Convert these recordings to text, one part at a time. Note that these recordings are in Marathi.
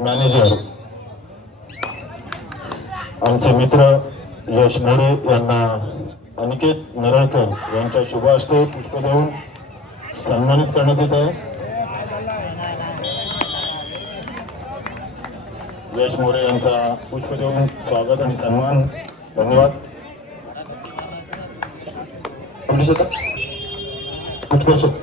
मॅनेजर आमचे मित्र यश मोरे यांना अनिकेत नरळकर यांच्या शुभ हस्ते पुष्प देऊन सन्मानित करण्यात येत आहे. यश मोरे यांचा पुष्प देऊन स्वागत आणि सन्मान. धन्यवाद.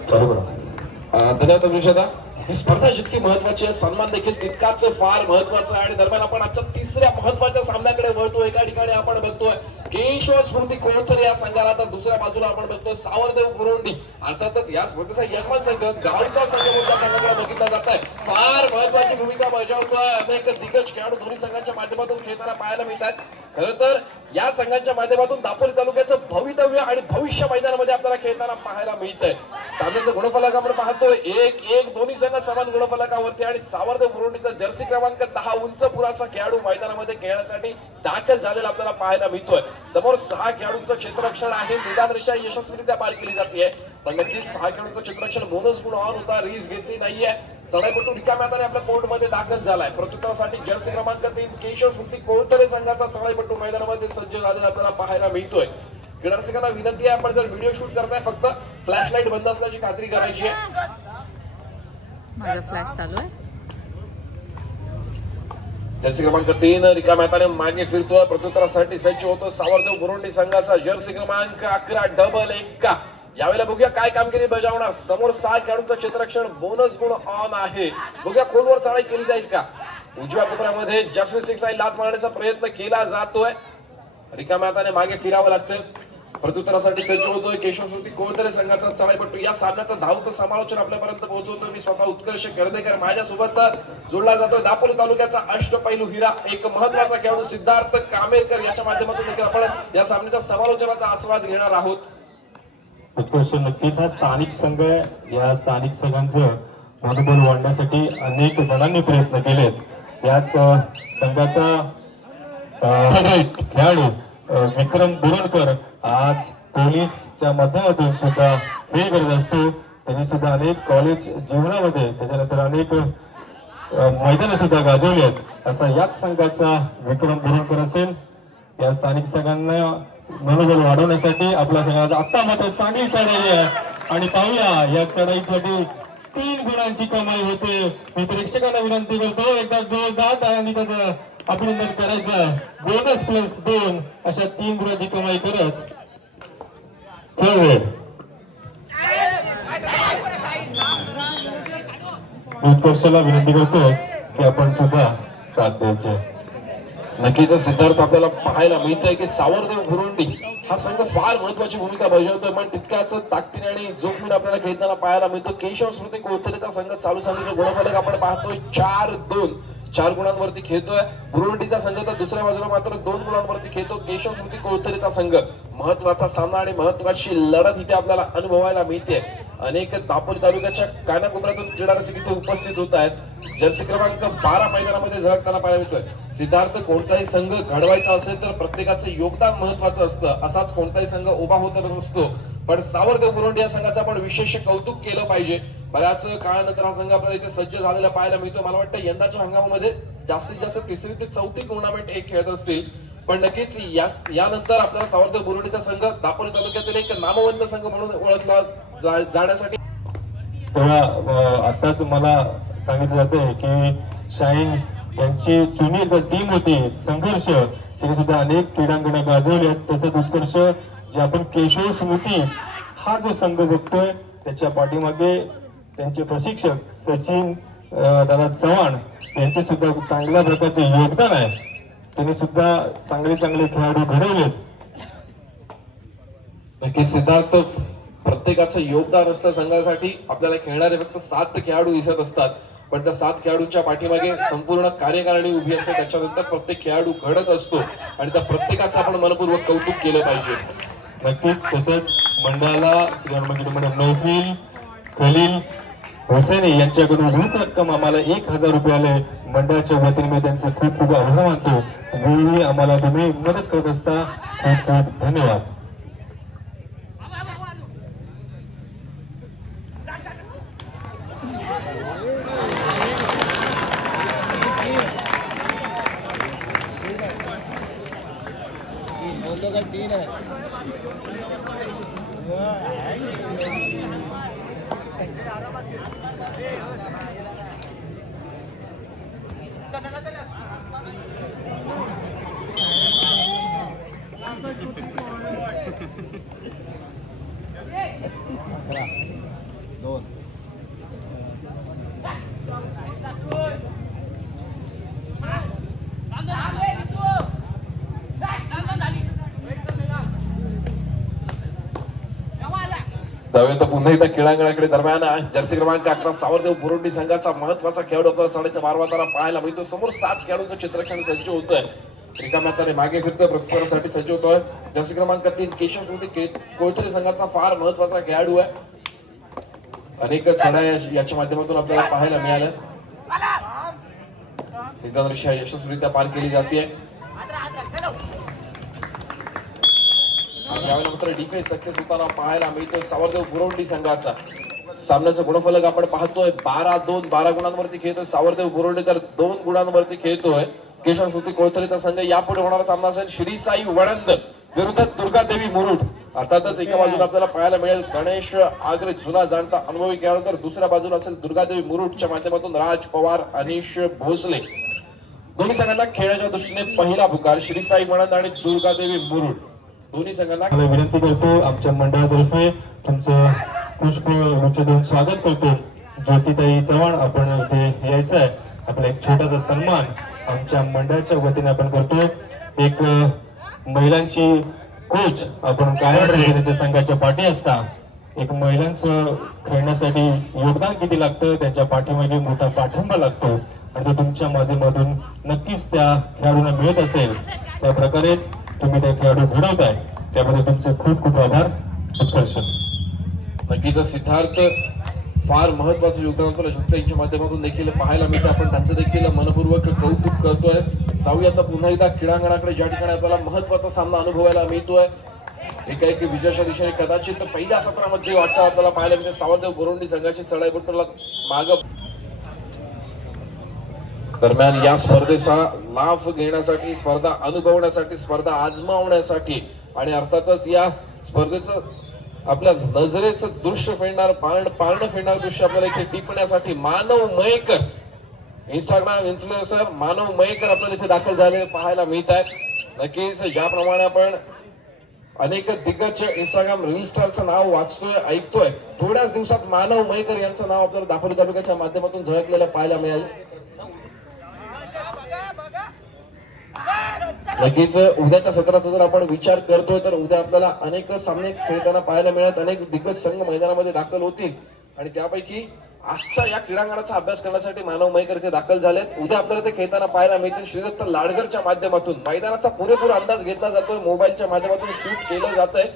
चालू करा. धन्यवाद अभिषेदा. ही स्पर्धा जितकी महत्वाची आहे, सन्मान देखील तितकाच फार महत्वाचा आहे. आणि दरम्यान आपण आजच्या तिसऱ्या महत्वाच्या सामन्याकडे वळतोय. एका ठिकाणी आपण बघतोय केशव स्मृती कोळथरे या संघाला, तर दुसऱ्या बाजूला आपण बघतोय सावरदेव बुरोंडी. अर्थातच या स्पर्धेचा यजमान संघ गावचा संघ मोठ्या संघाकडे बघितला जात आहे. फार महत्वाची भूमिका बजावतोय. अनेक दिग्गज खेळाडू दोन्ही संघांच्या माध्यमातून खेळताना पाहायला मिळतात. खरं तर या संघांच्या माध्यमातून दापोली तालुक्याचं भवितव्य आणि भविष्य मैदानामध्ये आपल्याला खेळताना पाहायला मिळतंय. सामन्याचं गुणफलक आपण पाहतोय 1-1. दोन्ही संघ समान गुणफलकावरती आणि सावरदेव बुरोंडीचा जर्सी क्रमांक 10 उंच पुराचा खेळाडू मैदानामध्ये खेळण्यासाठी दाखल झालेला आपल्याला पाहायला मिळतोय. समोर 6 खेळाडूंचं क्षेत्ररक्षण आहे. निदान रेषा यशस्वीरित्या पार केली जाते. पण नक्कीच 6 खेळाडूंचं क्षेत्ररक्षण बोनस गुण ऑन होता. रीस घेतली नाहीये. चढाईपटू रिकाम्या हाताने आपल्या कोर्ट मध्ये दाखल झालाय. प्रत्युत्तरासाठी जर्सी क्रमांक 3 केशव स्मृती कोळथरे संघाचा चढाईपटू मैदानामध्ये सज्ज झालेला आपल्याला पाहायला मिळतोय. क्रीडा रसिकांना विनंती आहे, आपण जर व्हिडिओ शूट करताय फक्त फ्लॅश लाईट बंद असल्याची खात्री करायची आहे. माझा फ्लॅश चालू आहे. जर्सी क्रमांक 3 रिकाम्या हाताने मागे फिरतोय. प्रत्युत्तरासाठी सज्ज होतो सावरदेव बुरोंडी संघाचा जर्सी क्रमांक 11 डबल 1. यावेळेला बघूया काय कामगिरी बजावणार. समोर 6 खेळाडूंचं क्षेत्ररक्षण बोनस गुण ऑन आहे. बघूया खोलवर चढाई केली जाईल का. उजव्या कोपऱ्यामध्ये जस्टिन सिंगचा लात मारण्याचा प्रयत्न केला जातोय. रिकाम्या हाताने मागे फिरावं लागतं. प्रत्युत्तरासाठी सज्ज होतोय केशव स्मृती कोळथरे संघाचा चढाईपटू. या सामन्याचं धावतं समालोचन आपल्यापर्यंत पोहोचवतोय मी स्वतः उत्कर्ष गर्देकर. माझ्यासोबत जोडला जातोय दापोली तालुक्याचा अष्टपैलू हिरा, एक महत्वाचा खेळाडू सिद्धार्थ कामेरकर. याच्या माध्यमातून देखील आपण या सामन्याच्या समालोचनाचा आस्वाद घेणार आहोत. उत्कर्ष नक्कीच हा स्थानिक संघ आहे. या स्थानिक संघांचं मनोबल वाढण्यासाठी अनेक जणांनी प्रयत्न केलेत. याच संघाचा खेळाडू विक्रम बोरणकर आज पोलीसच्या माध्यमातून सुद्धा खेळ करत असतो. त्यांनी सुद्धा अनेक कॉलेज जीवनामध्ये त्याच्यानंतर अनेक मैदाने सुद्धा गाजवली आहेत. असा याच संघाचा विक्रम बोरणकर असेल. या स्थानिक संघांना मनोबल वाढवण्यासाठी आपल्या संघात आता मात्र चांगली चढाई आहे. आणि पाहूया या चढाईसाठी 3 गुणांची कमाई होते. मी प्रेक्षकांना विनंती करतो एकदा जोरदार टाळ्यांनी त्याचं अभिनंदन करायचं. बोनस प्लस 2 अशा 3 गुणांची कमाई करत उत्कर्षाला विनंती करतो की आपण सुद्धा साथ द्यायचे. नक्कीच सिद्धार्थ आपल्याला पाहायला मिळतंय की सावरदेव बुरोंडी हा संघ फार महत्वाची भूमिका बजावतोय. पण तितक्याच ताकदीने आणि जोखमीने आपल्याला खेळताना पाहायला मिळतो. केशव स्मृती कोळथरेचा संघ चालू सामन्याचे गुणफलक आपण पाहतोय 4-2. 4 गुणांवरती खेळतोय. बुरोंडीचा संघ तर दुसऱ्या बाजूला मात्र 2 गुणांवरती खेळतो केशव स्मृती कोळथरेचा संघ. महत्वाचा सामना आणि महत्वाची लढत इथे आपल्याला अनुभवायला मिळते. अनेक दापोली तालुक्याच्या कानाकोपऱ्यातून क्रीडा रसिक इथे उपस्थित होत आहेत. जर्सी क्रमांक 12 मैदानामध्ये झळकताना पाहायला मिळतोय. सिद्धार्थ, कोणताही संघ घडवायचा असेल तर प्रत्येकाचं योगदान महत्वाचं असतं. असाच कोणताही संघ उभा होत नसतो. पण सावरदेव बुरोंडी या संघाचं आपण विशेष कौतुक केलं पाहिजे. बऱ्याच काळानंतर हा संघ आपल्याला इथे सज्ज झालेला पाहायला मिळतो. मला वाटतं यंदाच्या हंगामामध्ये जास्तीत जास्त 3री ते 4थी टुर्नामेंट एक खेळत असतील. पण नक्कीच यानंतर आपल्याला सावरदेव बुरोंडीचा संघ दापोली तालुक्यातील एक नामवंत संघ म्हणून ओळखला जाण्यासाठी. आताच मला सांगितलं जाते की शाईन यांची जुनी टीम होती संघर्ष, त्यांनी सुद्धा अनेक क्रीडांगणे गाजवली आहेत. तसंच उत्कर्ष जे आपण केशव स्मृती हा जो संघ बघतोय त्याच्या पाठीमागे त्यांचे प्रशिक्षक सचिन दादा चव्हाण यांचे सुद्धा चांगल्या प्रकारचे योगदान आहे. त्यांनी सुद्धा चांगले खेळाडू घडवलेत. नक्की सिद्धार्थ, प्रत्येकाचं योगदान असतं संघासाठी. आपल्याला खेळणारे फक्त 7 खेळाडू दिसत असतात, पण त्या 7 खेळाडूंच्या पाठीमागे संपूर्ण कार्यकारिणी उभी असते. त्याच्यानंतर प्रत्येक खेळाडू घडत असतो आणि त्या प्रत्येकाचं आपण मनपूर्वक कौतुक केलं पाहिजे. नक्कीच. तसंच मंडळाला श्रीराम नौफिल खलील हुसैनी यांच्याकडून रोख रक्कम आम्हाला 1000 रुपये आले. मंडळाच्या वतीने मी त्यांचे खूप आभार मानतो. वेळी आम्हाला तुम्ही मदत करत असता. खूप धन्यवाद. जाऊया तर पुन्हा एकदा क्रीडांगणाकडे. दरम्यान जर्सी क्रमांक 11 सावरदेव बुरुंडी संघाचा महत्वाचा खेळाडू आपल्याला चढायच्या मारवाताना पाहायला मिळतो. समोर 7 खेळाडूंचं चित्रक्षण सज्ज होतोय. रिकाम्या हाताने मागे फिरतोय, प्रत्युत्तरासाठी सज्ज होतोय. जर्सी क्रमांक 3 केशव स्मृती कोळथरे संघाचा फार महत्वाचा खेळाडू आहे. अनेक चढाया याच्या माध्यमातून आपल्याला पाहायला मिळाल्या. निदानरित्या यशस्वीरित्या पार केली जाते. यावेळेला मात्र डिफेन्स सक्सेस होताना पाहायला मिळतोय सावरदेव बुरुंडी संघाचा. सामन्याचा गुणफलक आपण पाहतोय 12-2, 12 गुणांवरती खेळतोय सावरदेव बुरुंडी, तर 2 गुणांवरती खेळतोय केशव स्मृती कोळथरेचा संघ. यापुढे होणारा सामना असेल श्री साई वणंद विरुद्ध दुर्गादेवी मुरुड. अर्थातच एका बाजूला आपल्याला पाहायला मिळेल गणेश आगरे, जुना जाणता अनुभवी खेळाडू, तर दुसऱ्या बाजूला असेल दुर्गादेवी मुरुडच्या माध्यमातून राज पवार, अनिश भोसले. दोन्ही संघांना खेळण्याच्या दृष्टीने पहिला पुकार श्री साई वणंद आणि दुर्गादेवी मुरुड. दोन्ही संघांना मला विनंती करतो, आमच्या मंडळातर्फे तुमचं पुष्प गुच्छ देऊन स्वागत करतो. ज्योतिताई चव्हाण, आपण इथे यायचं आहे. आपला एक छोटासा सन्मान आमच्या मंडळाच्या वतीने आपण करतो. एक महिलांची कोच आपण कायम त्यांच्या संघाच्या पाठी असता. एक महिलांचं खेळण्यासाठी योगदान किती लागतं, त्यांच्या पाठीमागे मोठा पाठिंबा लागतो आणि तो तुमच्या माध्यमातून नक्कीच त्या खेळाडूंना मिळत असेल. त्या प्रकारेच तुम्ही त्या खेळाडू घडवताय, त्याबद्दल तुमचे खूप खूप आभार. उत्कर्ष. नक्कीच सिद्धार्थ फार महत्वाचं योगदान आपल्याला ज्योतिताईंच्या माध्यमातून देखील पाहायला मिळतं. आपण त्यांचं देखील मनपूर्वक कौतुक करतोय. जाऊया आता पुन्हा एकदा क्रीडांगणाकडे, ज्या ठिकाणी आपल्याला महत्वाचा सामना अनुभवायला मिळतोय. एकाएक विजयाच्या दिशेने कदाचित पहिल्या सत्रामध्ये वाटचाल आपल्याला पाहायला मिळते. सावरदेव बुरुंडी संघाची चढाई पटूला माग. दरम्यान या स्पर्धेचा लाभ घेण्यासाठी, स्पर्धा अनुभवण्यासाठी, स्पर्धा आजमावण्यासाठी आणि अर्थातच या स्पर्धेचं आपल्या नजरेचं दृश्य फेडणार, पारणं फेडणार दृश्य आपल्याला इथे टिपण्यासाठी मानव मयेकर, इंस्टाग्राम इन्फ्लुएन्सर मानव मयेकर आपल्याला इथे दाखल झाले पाहायला मिळत आहेत. नक्कीच ज्याप्रमाणे आपण अनेक दिग्गज इंस्टाग्राम रील स्टारचं नाव वाचतोय, ऐकतोय, थोड्याच दिवसात मानव मयेकर यांचं नाव आपल्याला दापोली तालुक्याच्या माध्यमातून झळकलेलं पाहायला मिळेल. नक्कीच उद्याच्या सत्राचा जर आपण विचार करतोय तर उद्या आपल्याला अनेक सामने खेळताना पाहायला मिळत, अनेक दिग्गज संघ मैदानामध्ये दाखल होतील आणि त्यापैकी आजचा या क्रीडांगणाचा अभ्यास करण्यासाठी मानव मयेकर इथे दाखल झालेत. उद्या आपल्याला ते खेळताना पाहायला मिळतील. श्रीदत्त लाडगरच्या माध्यमातून मैदानाचा पुरेपूर अंदाज घेतला जातोय, मोबाईलच्या माध्यमातून शूट केलं जात आहे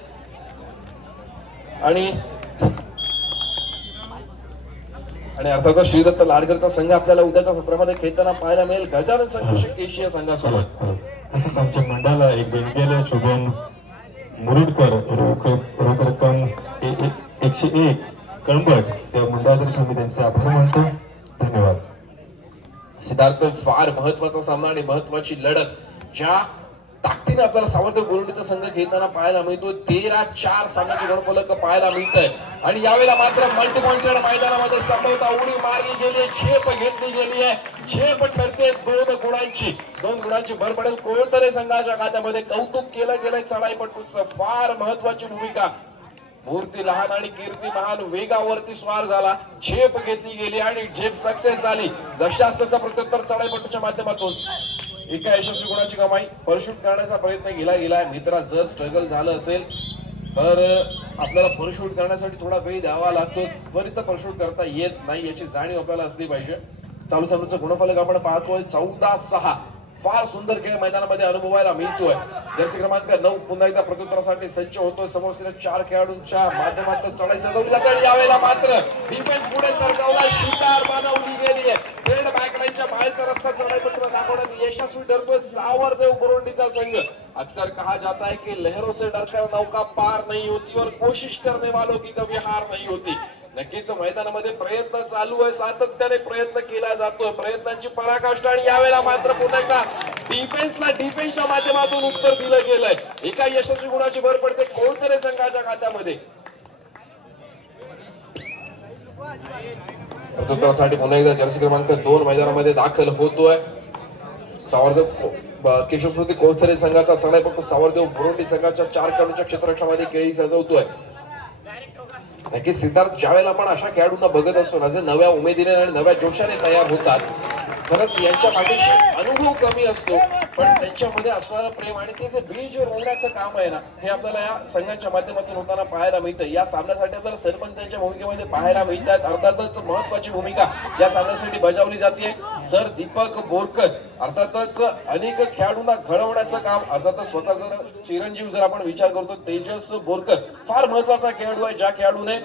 आणि अर्थातच श्रीदत्त लाडगरचा संघ आपल्याला उद्याच्या सत्रामध्ये खेळताना पाहायला मिळेल गजानन संघर्ष केशिया संघासोबत. तसंच आमच्या मंडळाला एक देणगी आली शुभम मुरुडकर, रोख रक्कम 101 कळंबट. त्या मंडळातर्फे मी त्यांचे आभार मानतो. धन्यवाद. सिद्धार्थ फार महत्वाचा सामना आणि महत्वाची लढत ज्या ताकदीने आपल्याला सावरदेव बुरुंडीचा संघ खेळताना पाहायला मिळतो. 13-4 सामन्याचे गुणफलक पाहायला मिळत आहे आणि यावेळेला मात्र मल्टी पॉइंट मैदानामध्ये संभवता उडी मारली गेली, झेप घेतली गेली आहे. झेप ठरते 2 गुणांची भर पडेल कोळथरे संघाच्या खात्यामध्ये. कौतुक केलं गेलंय चढाईपटूचं. फार महत्वाची भूमिका. मूर्ती लहान आणि कीर्ती महान वेगावरती स्वार झाला, झेप घेतली गेली आणि झेप सक्सेस झाली. जशास तसा प्रत्युत्तर चढाईपटूच्या माध्यमातून एका यशस्वी गुणाची कमाई. परशूट करण्याचा प्रयत्न केला गेलाय. मित्रा, जर स्ट्रगल झालं असेल तर आपल्याला परशूट करण्यासाठी थोडा वेळ द्यावा लागतो. त्वरित परशूट करता येत नाही याची जाणीव आपल्याला असली पाहिजे. चालू सामन्याचा गुणफलक आपण पाहतोय 14-6. फार सुंदर खेळ मैदानामध्ये अनुभवायला मिळतोय. जर्सी क्रमांक 9 पुन्हा एकदा प्रत्युत्तरासाठी सज्ज होतोय. समोर 4 खेळाडूंच्या माध्यमातून चढाई सजवली जाते आणि यावेळेला मात्र डिफेन्स पुढे सरसावला, शिकार बनवली गेली आहे. थेट बॅकलाईनच्या बाहेरचा रस्ता चढाईपटूला दाखवण्यात यशस्वी ठरतोय सावरदेव बुरुंडीचा संघ. अक्सर कहा जाता है कि लहरों से डरकर नौका पार नहीं होती और कोशिश करने वालों की कभी हार नहीं होती. नक्कीच मैदानामध्ये प्रयत्न चालू आहे, सातत्याने प्रयत्न केला जातोय, प्रयत्नांची पराकाष्ठा आणि यावेळेला मात्र पुन्हा एकदा डिफेन्सला डिफेन्सच्या माध्यमातून उत्तर दिलं गेलंय. एका यशस्वी गुणाची भर पडते कोळतरे संघाच्या खात्यामध्ये. प्रत्युत्तरासाठी पुन्हा एकदा जर्सी क्रमांक 2 मैदानामध्ये दाखल होतोय. सावरदेव केशव स्मृती कोळतरे संघाचा चढाईपटू सावरदेव बुरुंडी संघाच्या 4 खेळाडूंच्या क्षेत्ररक्षणामध्ये केळी सजवतोय. नक्कीच सिद्धार्थ, ज्यावेळेला आपण अशा खेळाडूंना बघत असतो ना, जे नव्या उमेदीने आणि नव्या जोशाने तयार होतात, खरंच यांच्या पाठीशी अनुभव कमी असतो, पण त्यांच्यामध्ये असणारं प्रेम आणि ते जे बीज रोवण्याचं काम आहे ना, हे आपल्याला या संघाच्या माध्यमातून होताना पाहायला मिळतं. या सामन्यासाठी आपल्याला सरपंचांच्या भूमिकेमध्ये पाहायला मिळतात. अर्थातच महत्वाची भूमिका या सामन्यासाठी बजावली जाते. सर दीपक बोरकर अर्थातच अनेक खेळाडूंना घडवण्याचं काम, अर्थातच स्वतः जर चिरंजीव जर आपण विचार करतो, तेजस बोरकर फार महत्वाचा खेळाडू आहे, ज्या खेळाडूने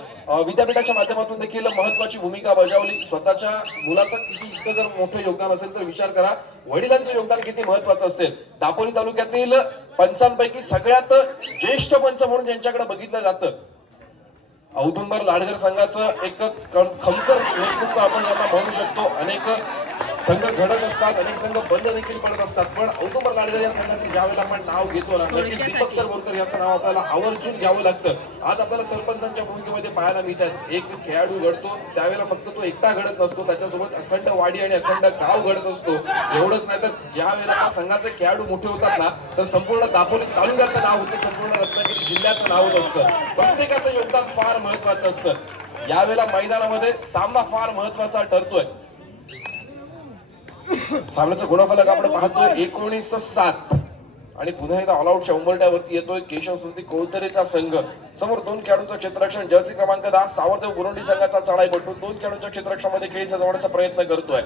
विद्यापीठाच्या माध्यमातून देखील महत्वाची भूमिका बजावली. स्वतःच्या मुलाचं किती इतकं जर मोठं योगदान असेल तर विचार करा वडिलांचं योगदान किती महत्वाचं असेल. दापोली तालुक्यातील पंचांपैकी सगळ्यात ज्येष्ठ पंच म्हणून ज्यांच्याकडे बघितलं जातं, औदुंबर लाडगर संघाचं एक खमकर नेतृत्व आपण यांना म्हणू शकतो. अनेक संघ घडत असतात, अनेक संघ बंद देखील पडत असतात, पण औदुंबर लाडगर या संघाचं ज्यावेळेला आपण नाव घेतो ना, नक्कीच दीपक सर बोरकर यांचं नाव आपल्याला आवर्जून घ्यावं लागतं. आज आपल्याला सरपंचांच्या भूमिकेमध्ये पाहायला मिळतात. एक खेळाडू घडतो, त्यावेळेला फक्त तो एकटा घडत नसतो, त्याच्यासोबत अखंड वाडी आणि अखंड गाव घडत असतो. एवढंच नाही तर ज्या वेळेला त्या संघाचे खेळाडू मोठे होतात ना, तर संपूर्ण दापोली तालुक्याचं नाव होतं, संपूर्ण रत्नागिरी जिल्ह्याचं नाव होत असतं. प्रत्येकाचं योगदान फार महत्वाचं असतं. यावेळेला मैदानामध्ये सामना फार महत्वाचा ठरतोय. सामन्याचा गुणफलक आपण पाहतोय 19-7 आणि पुन्हा एकदा ऑलआउटच्या उंबरठ्यावरती येतोय केशव स्मृती कोळतरेचा संघ. समोर 2 खेळाडूंचं क्षेत्ररक्षण, जर्सी क्रमांक 10 सावरदेव बुरुंडी संघाचा चढाईपटू 2 खेळाडूंच्या क्षेत्ररक्षणामध्ये खेळी सजवण्याचा प्रयत्न करतोय.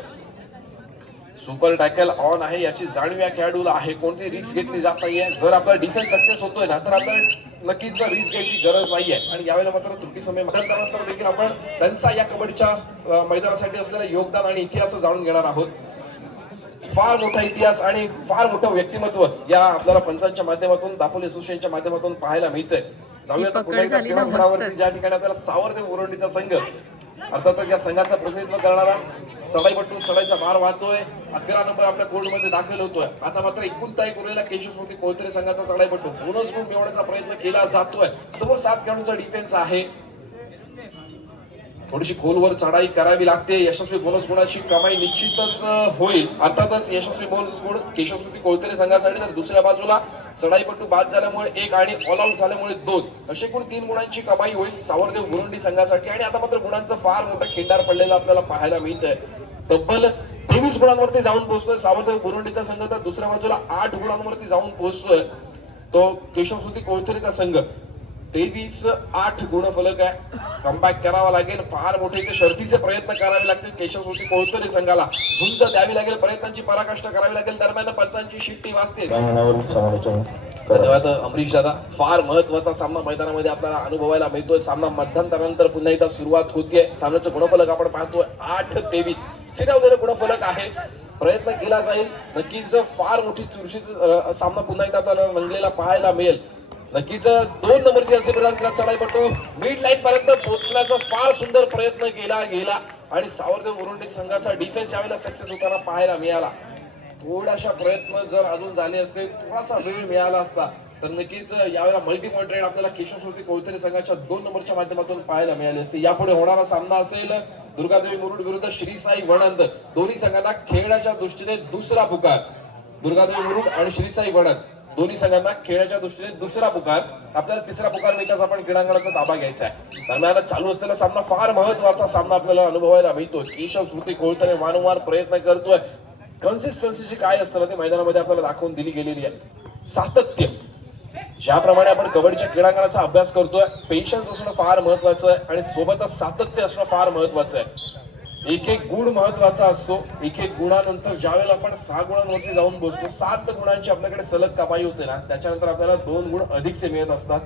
सुपर टॅकल ऑन आहे याची जाणीव या खेळाडूला आहे. कोणती रिस्क घेतली जात नाहीये. जर आपला डिफेन्स सक्सेस होतोय ना, तर आपल्याला नक्कीच रिस्क घ्यायची गरज नाहीये. आणि यावेळेला मात्र त्रुटी समय मध्यंतरानंतर देखील आपण त्यांचा या कबड्डीच्या मैदानासाठी असलेला योगदान आणि इतिहास जाणून घेणार आहोत. फार मोठा इतिहास आणि फार मोठं व्यक्तिमत्व या आपल्याला पंचांच्या माध्यमातून, दापोली असोसिएशनच्या माध्यमातून पाहायला मिळतंय. जाऊया आता पुन्हा एकदा क्रीडांगणावरती, ज्या ठिकाणी आपल्याला सावरदेव बुरुंडीचा संघ अर्थातच या संघाचं प्रतिनिधित्व करणारा चढाईपटू चढाईचा भार वाहतोय. 11 नंबर आपल्या कोर्टमध्ये दाखल होतोय. आता मात्र एकुलता एक उरलेला केशव स्मृती कोळतरे संघाचा चढाईपटू बोनस गुण मिळवण्याचा प्रयत्न केला जातोय. समोर 7 खेळाडूंचा डिफेन्स आहे. थोडीशी खोलवर चढाई करावी लागते. यशस्वी बोनस गुणाची कमाई निश्चितच होईल. अर्थातच यशस्वी बोनस गुण केशव स्मृती कोळतरे संघासाठी, तर दुसऱ्या बाजूला चढाईपटू बाद झाल्यामुळे 1 आणि ऑल आउट झाल्यामुळे 2 असे एकूण 3 गुणांची कमाई होईल सावरदेव बुरुंडी संघासाठी. आणि आता मात्र गुणांचं फार मोठं खिंडार पडलेलं आपल्याला पाहायला मिळतंय. तब्बल 23 गुणांवरती जाऊन पोहोचतोय सावरदेव बुरुंडीचा संघ, तर दुसऱ्या बाजूला 8 गुणांवरती जाऊन पोहोचतोय तो केशव स्मृती कोळतरेचा संघ. 23-8 गुणफलक आहे. कमबॅक करावा लागेल. फार मोठे इथे शर्थीचे प्रयत्न करावे लागतील केशव स्मृती कोळतरे संघाला. झुंज द्यावी लागेल, प्रयत्नांची पराकाष्ठा करावी लागेल. दरम्यान पंचांची शिट्टी वाजते. धन्यवाद अमरीश दादा. फार महत्वाचा सामना मैदानामध्ये आपल्याला अनुभवायला मिळतोय. सामना मध्यंतरानंतर पुन्हा एकदा सुरुवात होतीये. सामन्याचं गुणफलक आपण पाहतोय 8-23 स्थिरावलेलं गुणफलक आहे. प्रयत्न केला जाईल. नक्कीच फार मोठी चुरशीचा सामना पुन्हा एकदा आपल्याला रंगलेला पाहायला मिळेल. नक्कीच 2 नंबरची असे प्रदान चढाईपटू मिड लाईन पर्यंत पोहोचण्याचा फार सुंदर प्रयत्न केला गेला आणि सावरदेव बुरुंडी संघाचा डिफेन्स यावेळेला सक्सेस होताना पाहायला मिळाला. थोडाशा प्रयत्न जर अजून झाले असते, थोडासा वेळ मिळाला असता, तर नक्कीच यावेळेला मल्टी पॉइंट रेड आपल्याला केशव स्मृती कोळतरे संघाच्या 2 नंबरच्या माध्यमातून पाहायला मिळाली असते. यापुढे होणारा सामना असेल दुर्गादेवी मुरुड विरुद्ध श्री साई वणंद. दोन्ही संघांना खेळण्याच्या दृष्टीने दुसरा पुकार. दुर्गादेवी मुरुड आणि श्री साई वणंद दोन्ही संघांना खेळण्याच्या दृष्टीने दुसरा पुकार. आपल्याला तिसरा पुकार मिळताच आपण क्रीडांगणाचा ताबा घ्यायचा आहे. दरम्यान चालू असलेला सामना फार महत्वाचा सामना आपल्याला अनुभवायला मिळतोय. केशव स्मृती कोळतरे वारंवार प्रयत्न करतोय. कन्सिस्टन्सीची काय असतं ना, ते मैदानामध्ये आपल्याला दाखवून दिली गेलेली आहे. सातत्य, ज्याप्रमाणे आपण कबड्डीच्या क्रीडांगणाचा अभ्यास करतोय, पेशन्स असणं फार महत्वाचं आहे आणि सोबतच सातत्य असणं फार महत्वाचं आहे. एक एक गुण महत्वाचा असतो. एक एक गुणानंतर ज्यावेळेला आपण 6 गुणांवरती जाऊन बसतो, 7 गुणांची आपल्याकडे सलग कमाई होते ना, त्याच्यानंतर आपल्याला 2 गुण अधिकचे मिळत असतात.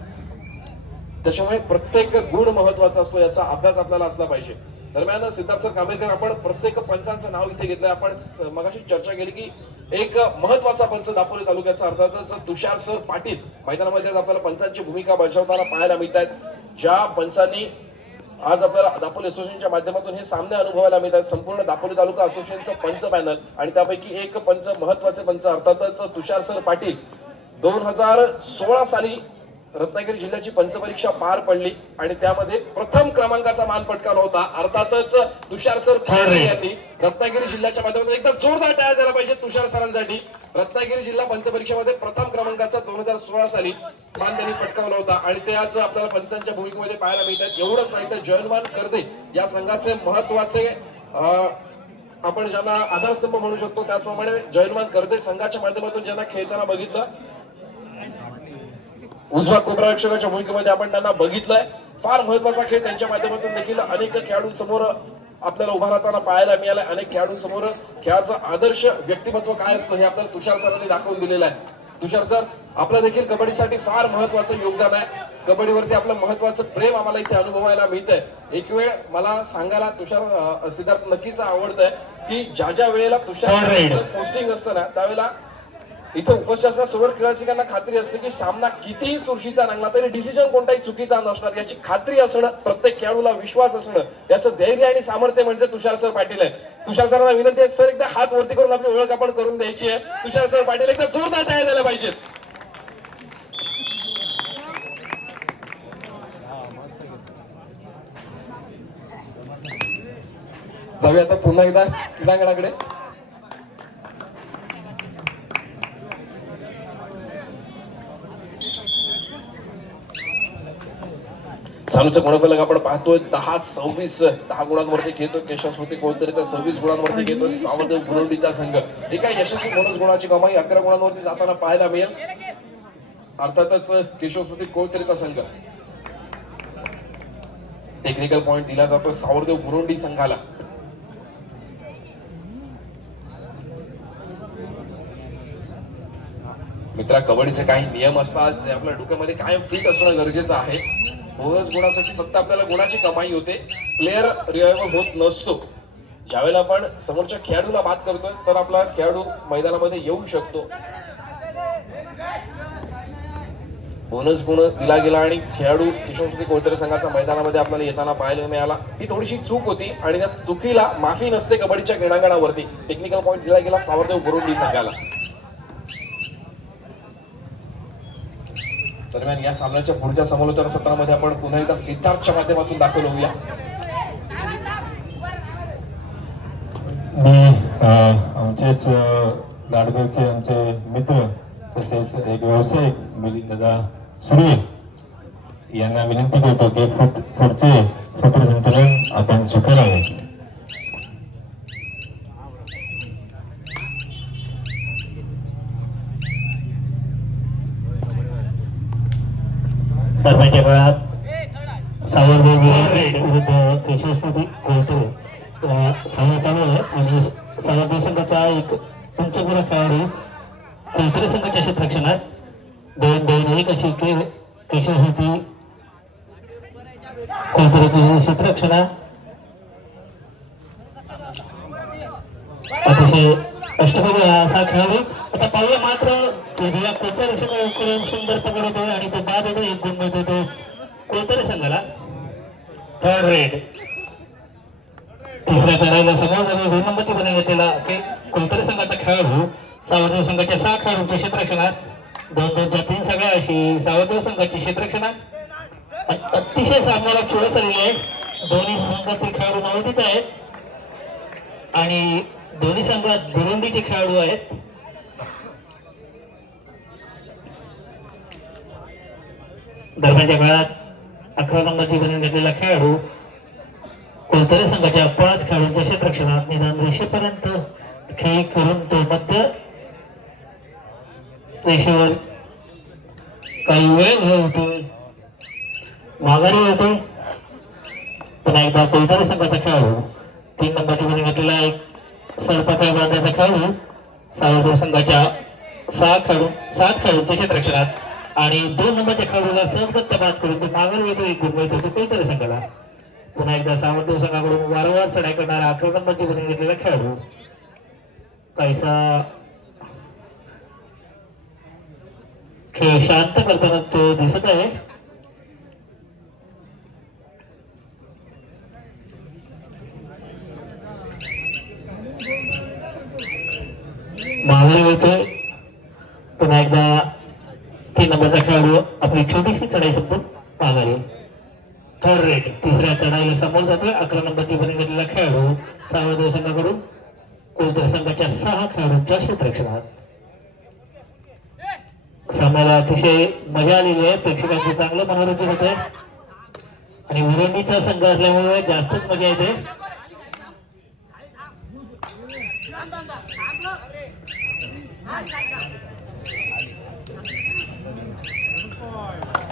त्याच्यामुळे प्रत्येक गुण महत्वाचा असतो, याचा अभ्यास आपल्याला असला पाहिजे. दरम्यान सिद्धार्थ कांबेकर, आपण प्रत्येक पंचांचं नाव इथे घेतलंय. आपण मगाशी चर्चा केली की एक महत्वाचा पंच दापोली तालुक्याचा अर्थातच तुषार सर पाटील मैदानामध्ये आपल्याला पंचांची भूमिका बजावताना पाहायला मिळत आहेत. ज्या पंचांनी आज आपल्याला दापोली असोसिएशनच्या माध्यमातून हे सामने अनुभवायला मिळतात. संपूर्ण दापोली तालुका असोसिएशनचं पंच पॅनल आणि त्यापैकी एक पंच, महत्वाचे पंच अर्थातच तुषार सर पाटील. 2016 साली रत्नागिरी जिल्ह्याची पंचपरीक्षा पार पडली आणि त्यामध्ये प्रथम क्रमांकाचा मान पटकावला होता. अर्थातच तुषार सर पाटील यांनी रत्नागिरी जिल्ह्याच्या माध्यमातून एकदा जोरदार टाळ्या झाला पाहिजे तुषार सरांसाठी. रत्नागिरी जिल्हा पंचपरीक्षेमध्ये प्रथम क्रमांकाचा 2016 साली मान त्यांनी पटकावला होता आणि ते आज आपल्याला पंचांच्या भूमिकेमध्ये पाहायला मिळतात. एवढंच नाही तर जयनवान करदे या संघाचे महत्वाचे आपण ज्यांना आधारस्तंभ म्हणू शकतो त्याचप्रमाणे जयनवान करदे संघाच्या माध्यमातून ज्यांना खेळताना बघितलं, उजवा कोपरा रक्षकाच्या भूमिकेमध्ये आपण त्यांना बघितलंय. फार महत्वाचा खेळ त्यांच्या माध्यमातून देखील अनेक खेळाडूंसमोर आपल्याला उभा राहताना पाहायला मिळालंय. अनेक खेळाडूंसमोर खेळाचं आदर्श व्यक्तिमत्व काय असतं हे आपल्याला तुषार सरांनी दाखवून दिलेलं आहे. तुषार सर, आपलं देखील कबड्डीसाठी फार महत्वाचं योगदान आहे. कबड्डीवरती आपलं महत्वाचं प्रेम आम्हाला इथे अनुभवायला मिळतंय. एक वेळ मला सांगायला तुषार सिद्धार्थ नक्कीच आवडतंय की ज्या वेळेला तुषार पोस्टिंग असतं ना त्यावेळेला इथे उपस्थित असणाऱ्या सर्व क्रीडारसिकांना खात्री असते की सामना कितीही चुरशीचा रंगला तरी डिसिजन कोणताही चुकीचा नसणार याची खात्री असणं, प्रत्येक खेळाडूला विश्वास असणं, याचं धैर्य आणि सामर्थ्य म्हणजे तुषार सर पाटील आहे. तुषार सरांना विनंती आहे, सर एकदा हात वरती करून आपली ओळख आपण करून द्यायची आहे. तुषार सर पाटील एकदा जोरदार टाळ्या द्यायला पाहिजेत. जाऊया आता पुन्हा एकदा क्रीडांगणाकडे. सामन्याचं गुणफलक आपण पाहतोय 10-26 गुणांवरती खेळतोय केशव स्मृती कोळतरे, तर 26 गुणांवरती खेळतोय सावरदेव गुरवंडीचा संघ. एका यशस्वी बोनस गुणाची कमाई 11 गुणांवरती जाताना पाहायला मिळेल अर्थातच केशव स्मृती कोळतरेचा संघ. टेक्निकल पॉइंट दिला जातोय सावरदेव गुरवंडी संघाला. मित्रा, कबड्डीचे काही नियम असतात जे आपल्या डोक्यामध्ये कायम फिट असणं गरजेचं आहे. बोनस गुणासाठी फक्त आपल्याला गुणाची कमाई होते, प्लेअर रिवायवल होत नसतो. ज्यावेळेला आपण समोरच्या खेळाडूला बाद करतोय तर आपला खेळाडू मैदानामध्ये येऊ शकतो. बोनस गुण दिला गेला आणि खेळाडू केशवस्मृती कोळतरे संघाचा मैदानामध्ये आपल्याला येताना पाहायला मिळाला. ही थोडीशी चूक होती आणि त्या चुकीला माफी नसते कबड्डीच्या क्रीडांगणावरती. टेक्निकल पॉइंट दिला गेला सावरदेव गुरवंडी संघाला. दरम्यान या सामन्याच्या पुढच्या समालोचन सत्रामध्ये आपण पुन्हा एकदा सिद्धार्थच्या माध्यमातून दाखल होऊया. मी आमचेच लाडबेचे आमचे मित्र तसेच एक व्यावसायिक मिलिंद दादा सुर्वे यांना विनंती करतो की पुढचे सूत्रसंचालन आपण स्वीकारावे. दरम्यानच्या काळात सावरदेव विरुद्ध केशव स्मृती कोळतरे सामना चालू आहे आणि सावरदेव संघाचा एक उंचपुरा खेळाडू कोळतरे संघाच्या क्षेत्ररक्षणात 2-2-1 अशी केशव स्मृती कोळतरेची क्षेत्ररक्षणा अतिशय अष्टपैलू असा खेळाडू. आता पाहूया मात्र कोपरा रक्षकाकडून सुंदर पकड होतोय आणि तो बाद होतो. एक गुण मिळतो तो कोळतरे संघाला. थर्ड रेड तिसऱ्या लढाईला समोर 2 नंबरची बने घेतलेला कोळतरे संघाचा खेळाडू सावरदेव संघाच्या 6 खेळाडूंच्या क्षेत्ररक्षणात 2-2च्या 3 सगळ्या अशी सावरदेव संघाची क्षेत्ररक्षणा. अतिशय सामन्याला चोळस आलेली आहे. दोन्ही संघातील खेळाडू नवतीत आहेत आणि दोन्ही संघात गुरुंडीचे खेळाडू आहेत. दरम्यानच्या काळात 11 नंबरची बनवून घेतलेला खेळाडू कोळतरे संघाच्या 5 खेळाडूंच्या क्षेत्ररक्षणात निदान रेषेपर्यंत खेळ करून तो मध्य रेषेवर काही वेळ होतोय, माघारी होतोय. पुन्हा एकदा कोळतरे संघाचा खेळाडू 3 नंबरची बनवून घेतलेला एक सरपातळ बांधाचा खेळाडू सावरदेव संघाच्या 7 खेळाडूंच्या क्षेत्ररक्षणात आणि 2 नंबरच्या खेळाडूला सहजगत्या बाद करून तो माघारी येतो. एक गुण मिळतो तो कोळतरे संघाला. पुन्हा एकदा सावरदेव संघाकडून वारंवार चढाई करणारा 11 नंबरची बनवून घेतलेला खेळाडू काहीसा खेळ शांत करताना तो दिसत आहे. माघारी येतोय पुन्हा एकदा 3 नंबरचा खेळाडू आपली छोटीशी चढाई संपून माघारी. थर्ड रेड तिसऱ्या चढाईला समोर जातोय. 11 नंबरची बनी घेतलेला खेळाडू सावरदेव संघाकडून कोलतर संघाच्या 6 खेळाडूंच्या क्षेत्ररक्षणात. सामन्याला अतिशय मजा आलेली आहे. प्रेक्षकांचे चांगलं मनोरंजन होत आहे आणि वरवणीचा संघ असल्यामुळे जास्तच मजा येते.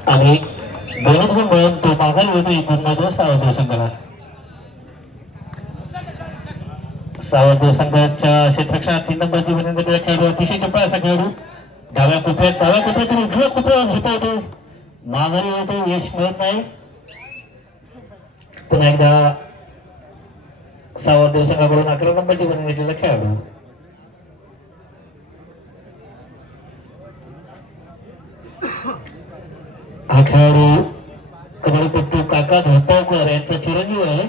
आणि बोनस गुण मिळून तो माघारी होतो. गुण मिळतो सावरदेव संघाला. सावरदेव संघाच्या क्षेत्ररक्षणात 3 नंबरची बनी घेतलेला खेळाडू अतिशय चपळ असा खेळाडू डाव्या कोपऱ्यातून उजव्या कोपऱ्यावर झेपावतो. माघारी होतो. यश मिळत नाही. पुन्हा एकदा सावरदेव संघाकडून 11 नंबरची बनी घेतलेला खेळाडू. हा खेळाडू कबड्डीपट्टू काका धोपावकर यांचा चिरंजीव आहे.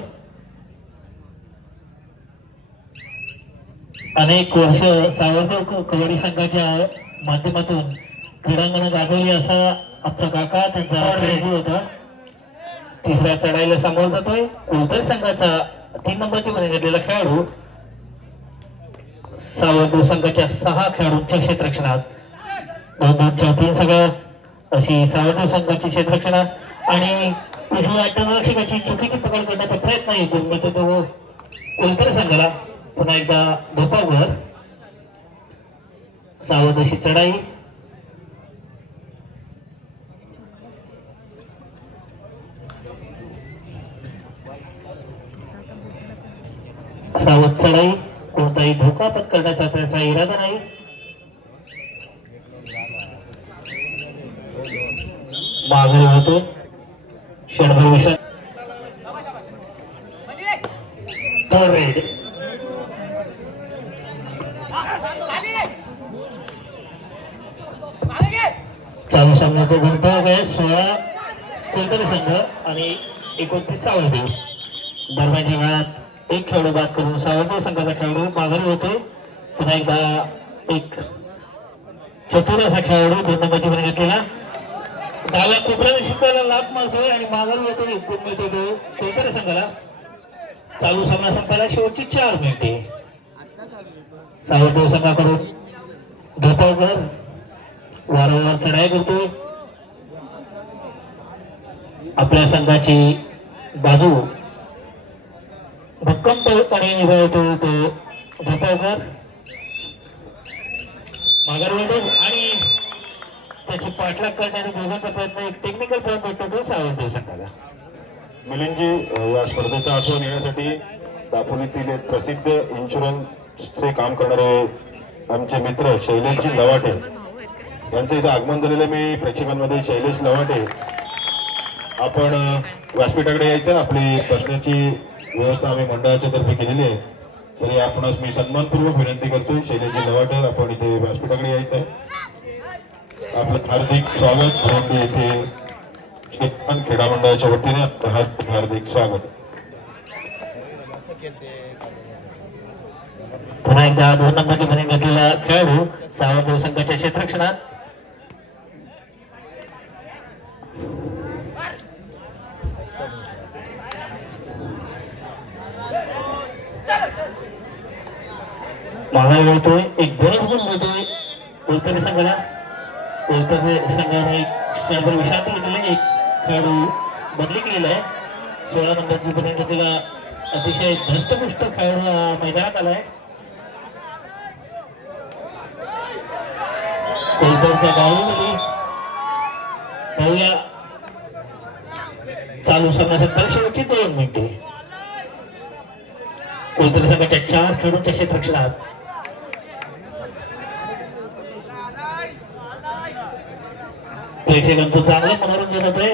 अनेक वर्ष सावरदेव कबड्डी संघाच्या माध्यमातून क्रीडांगण गाजवली असा आमचा काका त्यांचा चिरंजीव होता. तिसऱ्या चढाईला समोर जातोय कोलतर संघाचा 3 नंबरची बनी घेतलेला खेळाडू सावरदेव संघाच्या 6 खेळाडूंच्या क्षेत्ररक्षणात. 2-2 3 सगळं अशी सावरदेव संघाची क्षेत्ररक्षणा आणि उजव्या अड्डरक्षकाची चुकीची पकड करण्याचा प्रयत्न करून मिळतो तो कोलतर संघाला. पुन्हा एकदा धोपावकर सावध अशी चढाई. सावध चढाई. कोणताही धोका पत्करण्याचा त्याचा इरादा नाही. माघारी होतो. क्षणभर विषय थर्ड रेड. चालू सामन्याचा गुणपावक आहे 16 कोलतर संघ आणि 29 सावरदेव. दरम्यानच्या वेळात एक खेळाडू बाद करून सावरदेव संघाचा खेळाडू माघारी होतोय. पुन्हा एकदा एक चतुर असा खेळाडू 2 नंबरची बनी घेतलेला डाव्या कोपऱ्याने शिकायला लाभ मारतोय आणि माघारी होतोय. गुण मिळतो तो कोलतर संघाला. चालू सामना संपायला शेवटची 4 मिनिटे. सावरदेव संघाकडून धोपावकर वारंवार चढाई करतोय. आपल्या संघाची बाजू भक्कमपणे निभावतो तो धोपावकर. माघारी होतो आणि त्याची पाठलाग करण्याचा दोघांचा प्रयत्न. एक टेक्निकल पॉईंट भेटतो तो सावरदेव संघाला. मिलिंदजी या स्पर्धेचा आस्वाद घेण्यासाठी दापोलीतील एक प्रसिद्ध इन्शुरन्सचे काम करणारे आमचे मित्र शैलेशजी लवाटे यांचं इथं आगमन झालेलं मी प्रेक्षकांमध्ये. शैलेश लवाटे आपण व्यासपीठाकडे यायचं. आपली बसण्याची व्यवस्था आम्ही मंडळाच्या तर्फे केलेली आहे. तरी आपणास मी सन्मानपूर्वक विनंती करतोय शैलेशजी लवाटे आपण इथे व्यासपीठाकडे यायचं आहे. आपलं हार्दिक स्वागत भिवंडी येथे चेतन क्रीडा मंडळाच्या वतीने हार्दिक हार्दिक स्वागत. पुन्हा एकदा 2 नंबरची बनी घेतलेला खेळाडू सावरदेव संघाच्या क्षेत्ररक्षणात. माघारी मिळतोय. एक बोनस गुण मिळतोय कोलतर संघाला. कोलतर संघाने एक क्षणभर विश्रांती घेतलेली. एक खेळाडू बदली केलेला आहे. 16 नंबरची बनी घेतलेला अतिशय धष्टपुष्ट खेळाडू मैदानात आलाय. कोलतरच्या गावामध्ये पाहूया. चालू सामन्याच्या शेवटची 2 मिनिटे. कोलतर संघाच्या 4 खेळाडूंच्या क्षेत्ररक्षणात. प्रेक्षकांचं चांगलं मनोरंजन होत आहे.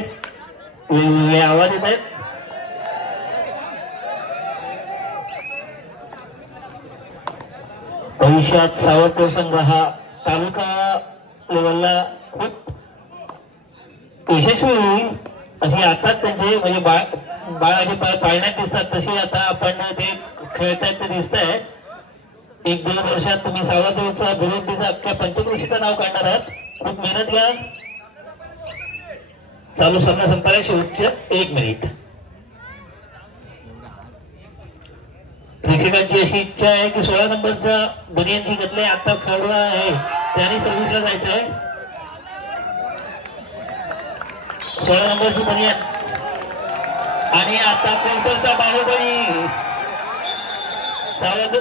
वेगवेगळे आवाज येत आहेत. भविष्यात सावरदेव संघ हा तालुका लेवलला खूप यशस्वी होईल अशी आता त्यांचे म्हणजे बाळाचे पाय पाळण्यात दिसतात तशी आता आपण ते खेळतायत ते दिसत आहे. 1-2 वर्षात तुम्ही सावरदेवचा गुरुंडीचा अख्ख्या पंचक्रोशीचं नाव काढणार आहात. खूप मेहनत घ्या. चालू सामना संपायला शेवटचे 1 मिनिट. प्रेक्षकांची अशी इच्छा आहे की 16 नंबरचा बनियन जी घेतले आता खेळला आहे त्याने सर्व्हिसला जायचं आहे. 16 नंबरची बनियन आणि आता कोलकरचा बाहुबली सावध.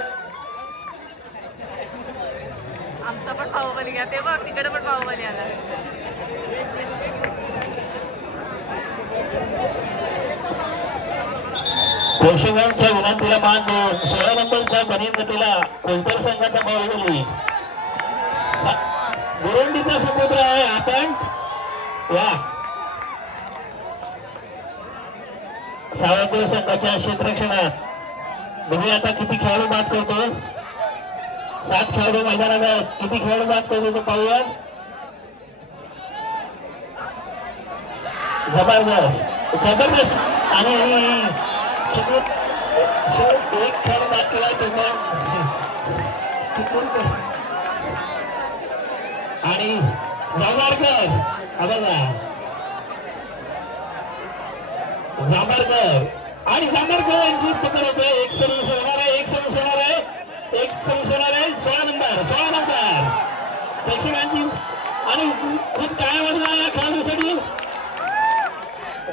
आमचा पण बाहुबली घ्या ते बघ तिकडे पण बाहुबली आला. पोषकांच्या विनंतीला मान देऊन 16 नंबरच्या बनियन गतीला कोलकर संघाचा बाहुबली गुरुंडीचा सुपुत्र आहे. आपण वा सावरदेव संघाच्या क्षेत्ररक्षणात बघूया आता किती खेळाडू बाद करतो. 7 खेळाडू मैदानात आहेत. किती खेळाडू बाद करतो तो पाहूया. जबरदस्त जबरदस्त आणि चुकून एक खेळ बाद केला तो चुकून आणि जांभारकर बघा जांभारकर आणि जांभारकर यांची पकड होते. एक सर्व्हिस होणार आहे. एक सर्व्हिस होणार आहे. एक सर्व्हिस होणार आहे. 16 नंबर प्रेक्षकांची आणि खूप टाळ्या वाजवा या खेळाडूसाठी.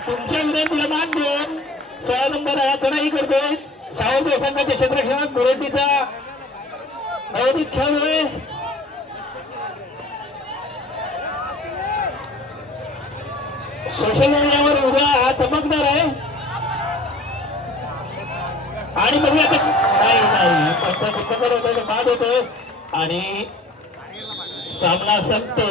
तुमच्या विनंतीला मान देऊन 16 नंबर हा चढाई करतोय. सावरदेव संघाच्या क्षेत्ररक्षणात गुरुंडीचा नवोदित खेळाडू आहे. सोशल मीडियावर उद्या हा चमकणार आहे. आणि बघूया नाही पकड होतोय बाद होतोय आणि सामना संपतो.